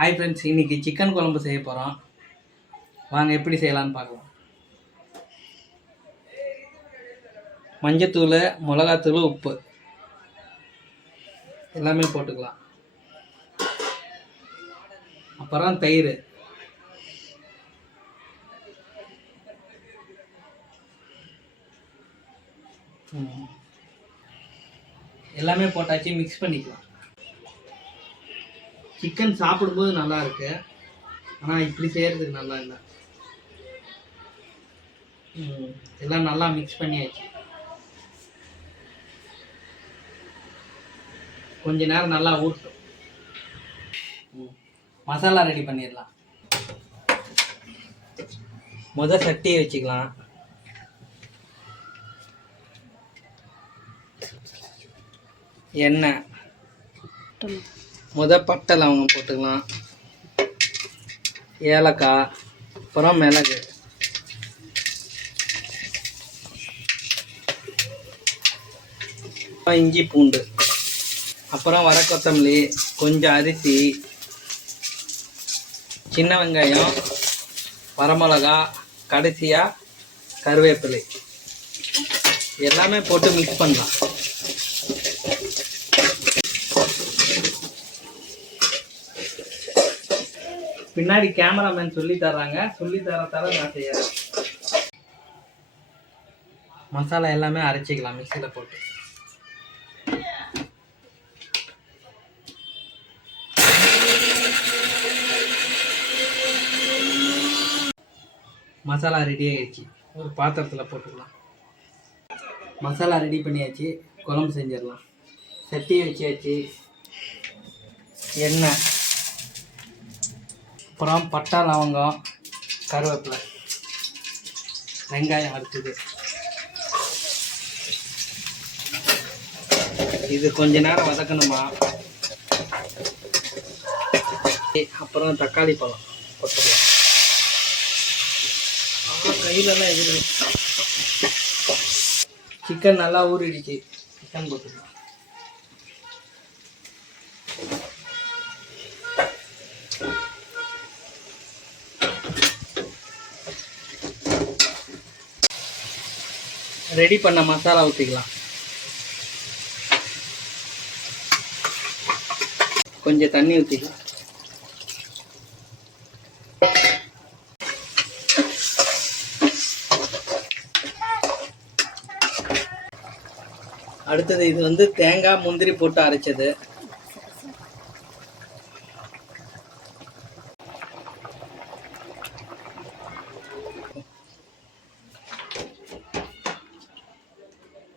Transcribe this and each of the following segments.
Hi friends, இன்றைக்கி chicken குழம்பு செய்ய போகிறோம். வாங்க எப்படி செய்யலான்னு பார்க்கலாம். மஞ்சத்தூள், மிளகாத்தூள், உப்பு எல்லாமே போட்டுக்கலாம். அப்புறம் தயிர், எல்லாமே போட்டாச்சு. மிக்ஸ் பண்ணிக்கலாம். சிக்கன் சாப்பிடும்போது நல்லா இருக்கு, ஆனால் இப்படி செய்கிறதுக்கு நல்லா இல்லை. எல்லாம் நல்லா மிக்ஸ் பண்ணியாச்சு. கொஞ்ச நேரம் நல்லா ஊட்டும். மசாலா ரெடி பண்ணிடலாம். முதல் சட்டியை வச்சுக்கலாம். எண்ணெய், பட்டை லவங்கம் போட்டுக்கலாம். ஏலக்காய், அப்புறம் மிளகு, இஞ்சி பூண்டு, அப்புறம் வர கொத்தமல்லி, கொஞ்சம் அரிசி, சின்ன வெங்காயம், வரமிளகா, கடைசியாக கருவேப்பிலை எல்லாமே போட்டு மிக்ஸ் பண்ணலாம். பின்னாடி கேமராமேன் சொல்லி தர்றாங்க, சொல்லி தரத்தால நான் செய்யறேன். மசாலா எல்லாமே அரைச்சிக்கலாம் மிக்சியில் போட்டு. மசாலா ரெடி ஆகிடுச்சு. ஒரு பாத்திரத்தில் போட்டுக்கலாம். மசாலா ரெடி பண்ணியாச்சு. குழம்பு செஞ்சிடலாம். சட்டியை வச்சியாச்சு. எண்ணெய், அப்புறம் பட்டை லவங்கம், கருவேப்பிலை, வெங்காயம் வறுத்தது. இது கொஞ்ச நேரம் வதக்கணுமா. அப்புறம் தக்காளி பழம் போட்டுக்கலாம். கையிலலாம் எதிர்க்கு. சிக்கன் நல்லா ஊறிடுச்சு. சிக்கன் போட்டுக்கலாம். ரெடி பண்ண மசாலா ஊற்றிக்கலாம். கொஞ்சம் தண்ணி ஊற்றிக்கலாம். அடுத்தது இது தேங்காய் முந்திரி போட்டு அரைச்சது.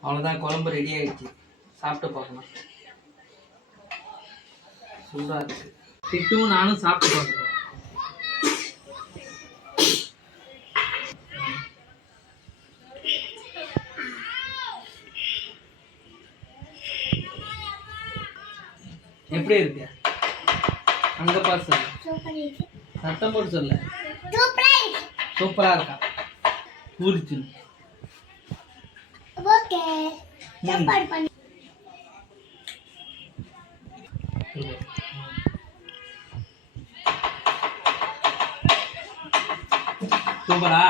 அவ்வளோதான், குழம்பு ரெடி ஆகிடுச்சு. சாப்பிட்டு பார்க்கலாம். சூடாக இருக்கு. திட்டும் நானும் சாப்பிட்டு பார்க்கலாம். எப்படி இருக்கு? அங்கே பார்த்து சொல்லு. சத்தம் போட்டு சொல்ல. சூப்பராக இருக்கா? ஊறிச்சு. சூப்பரா?